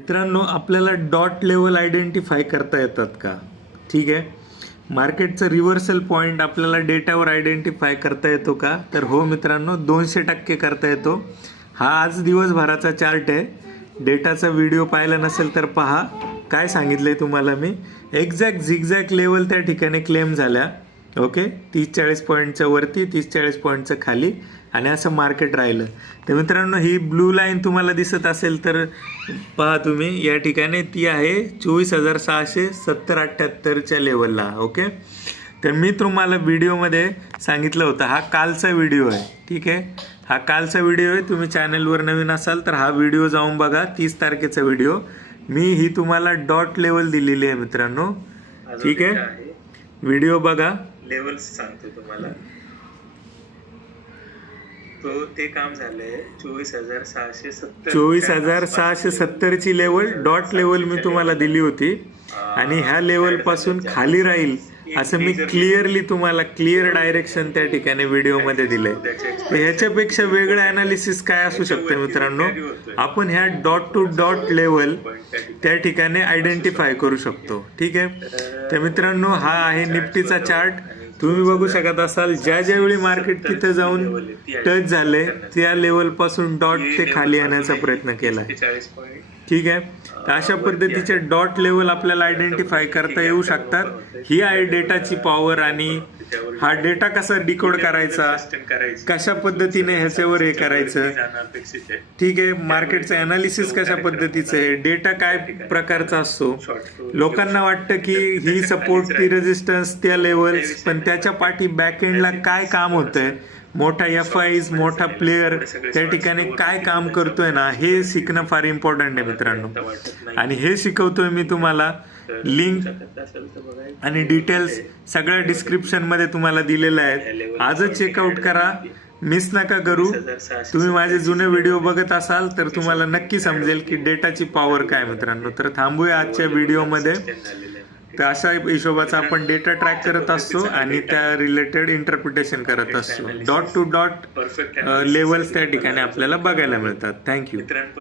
मित्रांनो, आपल्याला dot level identify करता येतात का? ठीक आहे. मार्केटचं रिव्हर्सल पॉईंट आपल्याला डेटावर आयडेंटिफाय करता येतो का? तर हो मित्रांनो, 200% करता येतो. हा आज दिवसभराचा चार्ट आहे. डेटाचा व्हिडिओ पाहिला नसेल तर पहा. काय सांगितलंय तुम्हाला मी, एक्झॅक्ट झिगझॅग लेवल त्या ठिकाणी क्लेम झाल्या. ओके, 30-40 पॉईंटच्या वरती, 30-40 पॉईंटच्या खाली, आणि असं मार्केट राहिलं. तर मित्रांनो, ही ब्लू लाईन तुम्हाला दिसत असेल तर पहा तुम्ही, या ठिकाणी ती आहे 24,670-78च्या लेवलला. ओके, तर मी तुम्हाला व्हिडिओमध्ये सांगितलं होतं, हा कालचा व्हिडिओ आहे. ठीक आहे, हा कालचा व्हिडिओ आहे. तुम्ही चॅनलवर नवीन असाल तर हा व्हिडिओ जाऊन बघा, 30 तारखेचा व्हिडिओ. मी ही तुम्हाला डॉट लेवल दिलेली आहे मित्रांनो. ठीक आहे, व्हिडिओ बघा. लेवल सांगतो तुम्हाला, तो ते काम झालंय 24,670ची लेवल डॉट लेवल मी तुम्हाला दिली होती, आणि ह्या लेवल पासून खाली राहील असं मी क्लिअरली तुम्हाला क्लिअर डायरेक्शन त्या ठिकाणी व्हिडिओमध्ये दिलंय. तर ह्याच्यापेक्षा वेगळं अनालिसिस काय असू शकतं मित्रांनो? आपण ह्या डॉट टू डॉट लेवल त्या ठिकाणी आयडेंटिफाय करू शकतो. ठीक आहे, तर मित्रांनो, हा आहे निफ्टीचा चार्ट. तुम्ही बघू शकत असाल, ज्या ज्यावेळी मार्केट तिथे जाऊन टच झाले त्या लेवल पासून डॉट ते खाली येण्याचा प्रयत्न केला. ठीक आहे, तर अशा पद्धतीचे डॉट लेवल आपल्याला आयडेंटिफाय करता येऊ शकतात. ही आहे डेटाची पॉवर, आणि हा डेटा कसा डिकोड करायचा, कशा पद्धतीने ह्याच्यावर हे करायचं. ठीक आहे, मार्केटचं अनालिसिस कशा पद्धतीचं आहे, डेटा काय प्रकारचा असतो. लोकांना वाटतं की ही सपोर्ट, ती रेजिस्टन्स, त्या लेवल्स, पण त्याच्या पाठी बॅक एंडला काय काम होतंय, मोठा FIs, मोठा प्लेयर त्या ठिकाणी काय काम करतोय ना, हे शिकणं फार इम्पॉर्टंट आहे मित्रांनो. आणि हे शिकवतोय मी तुम्हाला. लिंक आणि डिटेल्स सगळ्या डिस्क्रिप्शन मध्ये तुम्हाला दिलेलं आहे. आजच चेकआउट करा, मिस नका करू. तुम्ही माझे जुने व्हिडिओ बघत असाल तर तुम्हाला नक्की समजेल की डेटाची पॉवर काय मित्रांनो. तर थांबूया आजच्या व्हिडिओमध्ये. तर अशा हिशोबाचा आपण डेटा ट्रॅक करत असतो आणि त्या रिलेटेड इंटरप्रिटेशन करत असतो. डॉट टू डॉट लेवल्स त्या ठिकाणी आपल्याला बघायला मिळतात. थँक्यू.